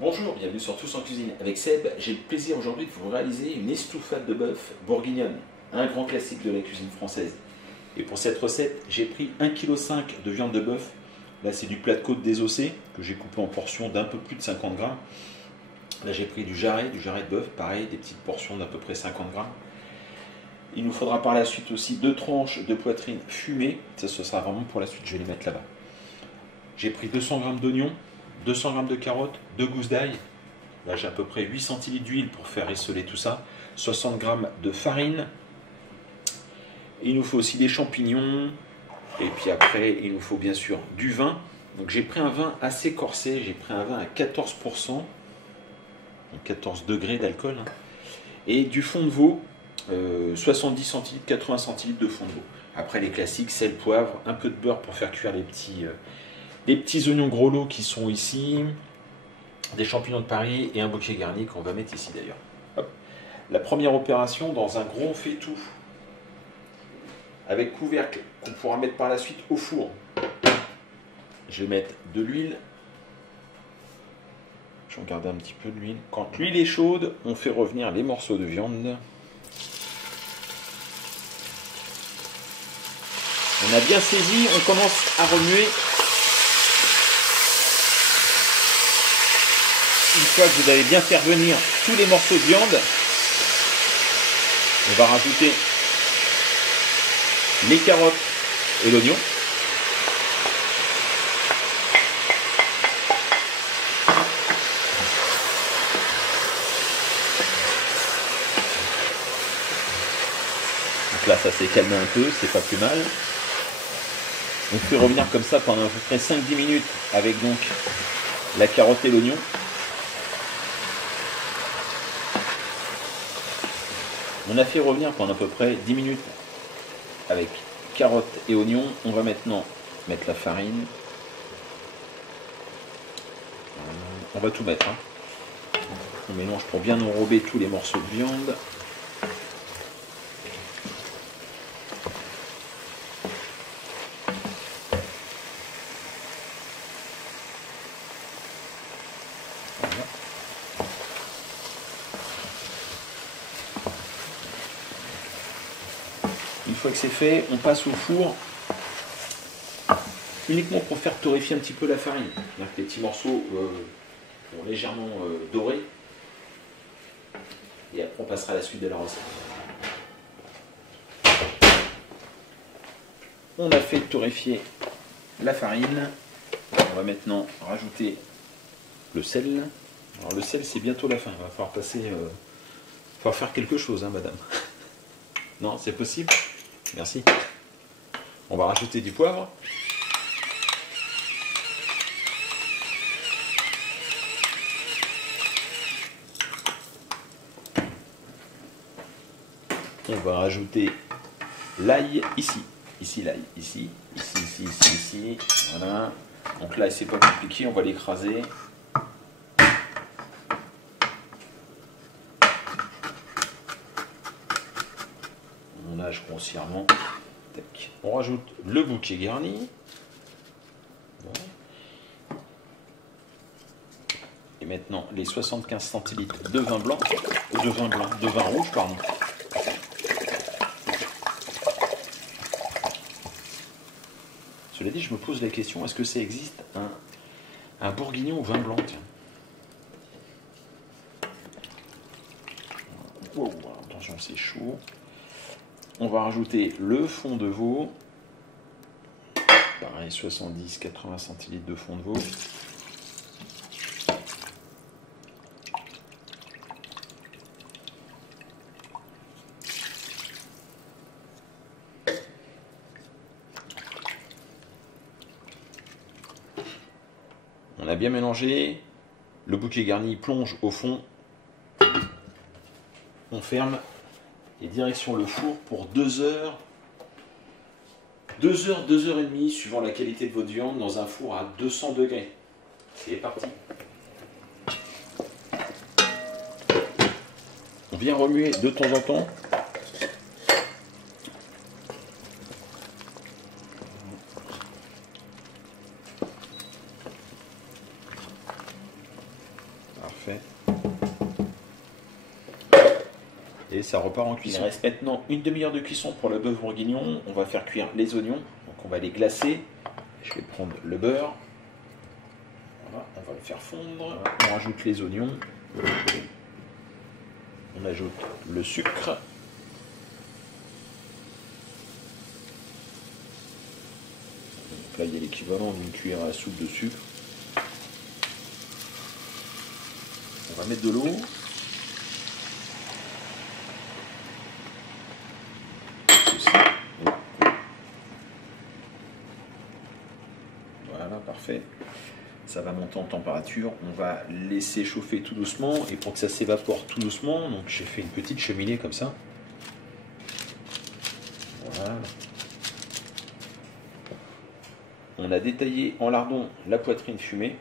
Bonjour, bienvenue sur Tous en Cuisine. Avec Seb, j'ai le plaisir aujourd'hui de vous réaliser une estouffade de bœuf bourguignonne, un grand classique de la cuisine française. Et pour cette recette, j'ai pris 1,5 kg de viande de bœuf. Là, c'est du plat de côte désossé que j'ai coupé en portions d'un peu plus de 50 grammes. Là, j'ai pris du jarret de bœuf, pareil, des petites portions d'à peu près 50 grammes. Il nous faudra par la suite aussi 2 tranches de poitrine fumée. Ça, ce sera vraiment pour la suite, je vais les mettre là-bas. J'ai pris 200 grammes d'oignons, 200 grammes de carottes, 2 gousses d'ail. Là, j'ai à peu près 8 centilitres d'huile pour faire rissoler tout ça. 60 grammes de farine. Il nous faut aussi des champignons. Et puis après, il nous faut bien sûr du vin. Donc j'ai pris un vin assez corsé. J'ai pris un vin à 14%. Donc 14 degrés d'alcool. Et du fond de veau. 70 centilitres, 80 centilitres de fond de veau. Après les classiques, sel, poivre, un peu de beurre pour faire cuire les petits oignons gros lots qui sont ici, des champignons de Paris et un bouquet garni qu'on va mettre ici d'ailleurs. La première opération dans un gros faitout avec couvercle qu'on pourra mettre par la suite au four. Je vais mettre de l'huile. Je vais garder un petit peu de l'huile. Quand l'huile est chaude, on fait revenir les morceaux de viande. On a bien saisi, on commence à remuer. Une fois que vous avez bien fait revenir tous les morceaux de viande, on va rajouter les carottes et l'oignon. Donc là, ça s'est calmé un peu, c'est pas plus mal. On fait revenir comme ça pendant à peu près 5-10 minutes avec donc la carotte et l'oignon. On a fait revenir pendant à peu près 10 minutes avec carotte et oignon. On va maintenant mettre la farine. On va tout mettre. On mélange pour bien enrober tous les morceaux de viande. Une fois que c'est fait, on passe au four uniquement pour faire torréfier un petit peu la farine. C'est-à-dire que les petits morceaux vont légèrement dorer. Et après, on passera à la suite de la recette. On a fait torréfier la farine. On va maintenant rajouter le sel. Alors le sel, c'est bientôt la fin. Il va falloir passer... il va falloir faire quelque chose, hein, madame. Non, c'est possible? Merci. On va rajouter du poivre. On va rajouter l'ail ici. Ici l'ail, ici, ici. Voilà. Donc là, c'est pas compliqué, on va l'écraser. On nage grossièrement. Tac. On rajoute le bouquet garni. Et maintenant les 75 centilitres de vin blanc, de vin rouge, pardon. Cela dit, je me pose la question, est-ce que ça existe un bourguignon au vin blanc? Tiens. Wow, attention, c'est chaud. On va rajouter le fond de veau. Pareil, 70-80 centilitres de fond de veau. On a bien mélangé. Le bouquet garni plonge au fond. On ferme. Et direction le four pour 2 heures. 2 heures, 2 heures et demie, suivant la qualité de votre viande, dans un four à 200 degrés. C'est parti. On vient remuer de temps en temps. parfait. Et ça repart en cuisson. Il reste maintenant une demi-heure de cuisson pour le bœuf bourguignon. On va faire cuire les oignons. Donc on va les glacer. Je vais prendre le beurre. Voilà, on va le faire fondre. On rajoute les oignons. On ajoute le sucre. Donc là, il y a l'équivalent d'une cuillère à soupe de sucre. On va mettre de l'eau. Voilà, parfait. Ça va monter en température. On va laisser chauffer tout doucement. Et pour que ça s'évapore tout doucement, donc j'ai fait une petite cheminée comme ça. Voilà. On a détaillé en lardon la poitrine fumée.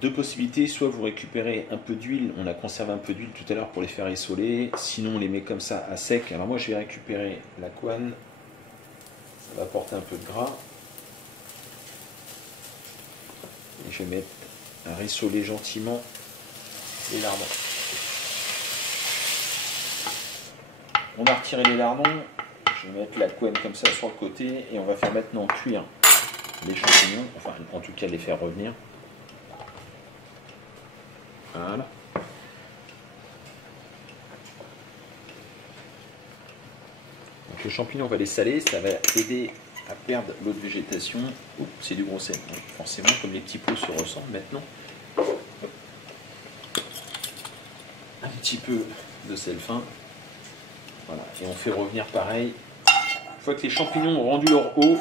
Deux possibilités, soit vous récupérez un peu d'huile, on a conservé un peu d'huile tout à l'heure pour les faire essoler, sinon on les met comme ça à sec. Alors moi je vais récupérer la couenne, ça va apporter un peu de gras. Et je vais mettre à rissoler gentiment les lardons. On a retiré les lardons, je vais mettre la couenne comme ça sur le côté et on va faire maintenant cuire les champignons, enfin en tout cas les faire revenir. Voilà. Donc les champignons, on va les saler, ça va aider à perdre l'eau de végétation. Oups, c'est du gros sel. Donc forcément, comme les petits pots se ressemblent maintenant. Un petit peu de sel fin. Voilà. Et on fait revenir pareil. Une fois que les champignons ont rendu leur eau,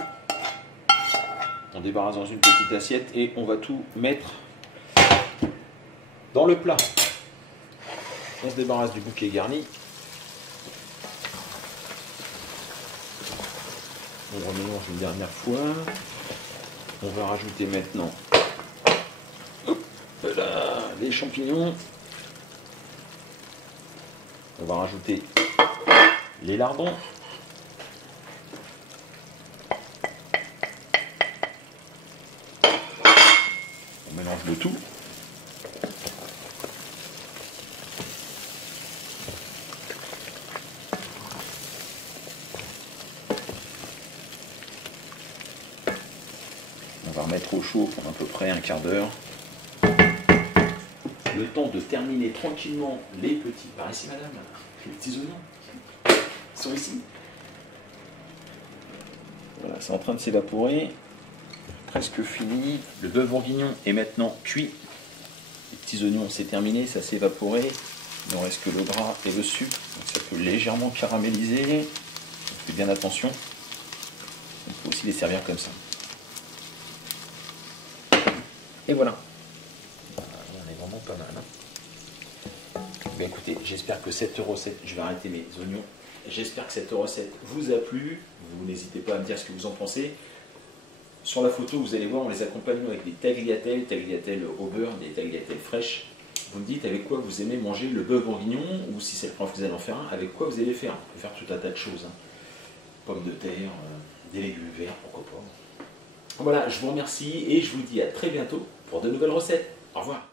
on débarrasse dans une petite assiette et on va tout mettre dans le plat. On se débarrasse du bouquet garni. On remélange une dernière fois. On va rajouter maintenant les champignons. On va rajouter les lardons. On mélange le tout. On va remettre au chaud pour à peu près un quart d'heure. Le temps de terminer tranquillement les petits... Par ici, madame, les petits oignons. Ils sont ici. Voilà, c'est en train de s'évaporer. Presque fini. Le bœuf bourguignon est maintenant cuit. Les petits oignons, c'est terminé, ça s'est évaporé. Il ne reste que le gras et le sucre. Donc ça peut légèrement caraméliser. Faites bien attention. On peut aussi les servir comme ça. Et voilà. On est vraiment pas mal. Hein. Ben écoutez, j'espère que cette recette, je vais arrêter mes oignons. J'espère que cette recette vous a plu. Vous n'hésitez pas à me dire ce que vous en pensez. Sur la photo, vous allez voir, on les accompagne avec des tagliatelles au beurre, des tagliatelles fraîches. Vous me dites avec quoi vous aimez manger le bœuf bourguignon, ou si c'est le premier que vous allez en faire un, avec quoi vous allez faire. On peut faire tout un tas de choses. Hein. Pommes de terre, des légumes verts, pourquoi pas. Voilà, je vous remercie et je vous dis à très bientôt pour de nouvelles recettes. Au revoir.